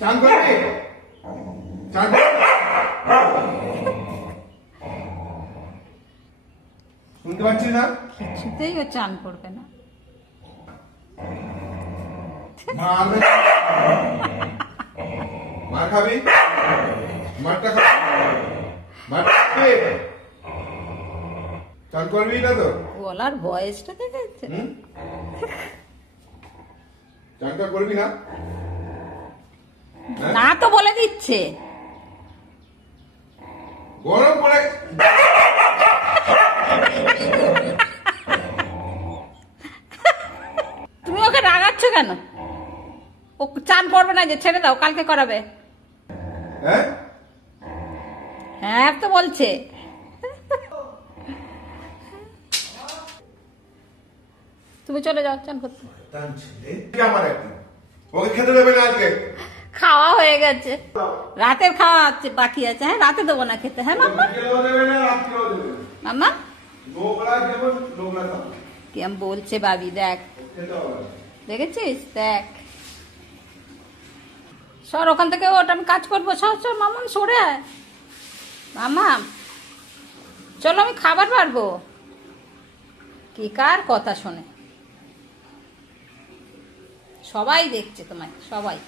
চান করবি? চান করবি? শুনতে পাচ্ছিস না? কিছুতেই ও চান করবে না। মারবে। মার খাবি? মারটা খাবি? মারটা খাবি? চান করবি না তো? গলার ভয়েসটা দেখেছে? চানটা করবি না? না তো বলে দিচ্ছে। গরম পড়ে। তুমি ওকে রাগাচ্ছ কেন? ও চান করবে না যে, ছেড়ে দাও, কালকে করাবে। হ্যাঁ হ্যাঁ তো বলছে। তুমি চলে যাও চান করতে। আমার একটা ওকে খেতে দেবে না আজকে। খাওয়া হয়ে গেছে, রাতের খাওয়া আছে, বাকি আছে। হ্যাঁ রাতে দেবো না খেতে। হ্যাঁ মাম্মা, বিকেলেও দেবে না, রাত্রেও দেবে না। মাম্মা নোংরা যেমন নোংরা খাবে। কেমন বলছে বাবি, দেখ খেতে হবে না। দেখেছিস? দেখ, সর ওখান থেকে, ওটা আমি কাজ করবো। সর সর মামুন, সরে আয়। মামা চলো, আমি খাবার পারবো। কি কার কথা শোনে? সবাই দেখছে তোমায়, সবাই।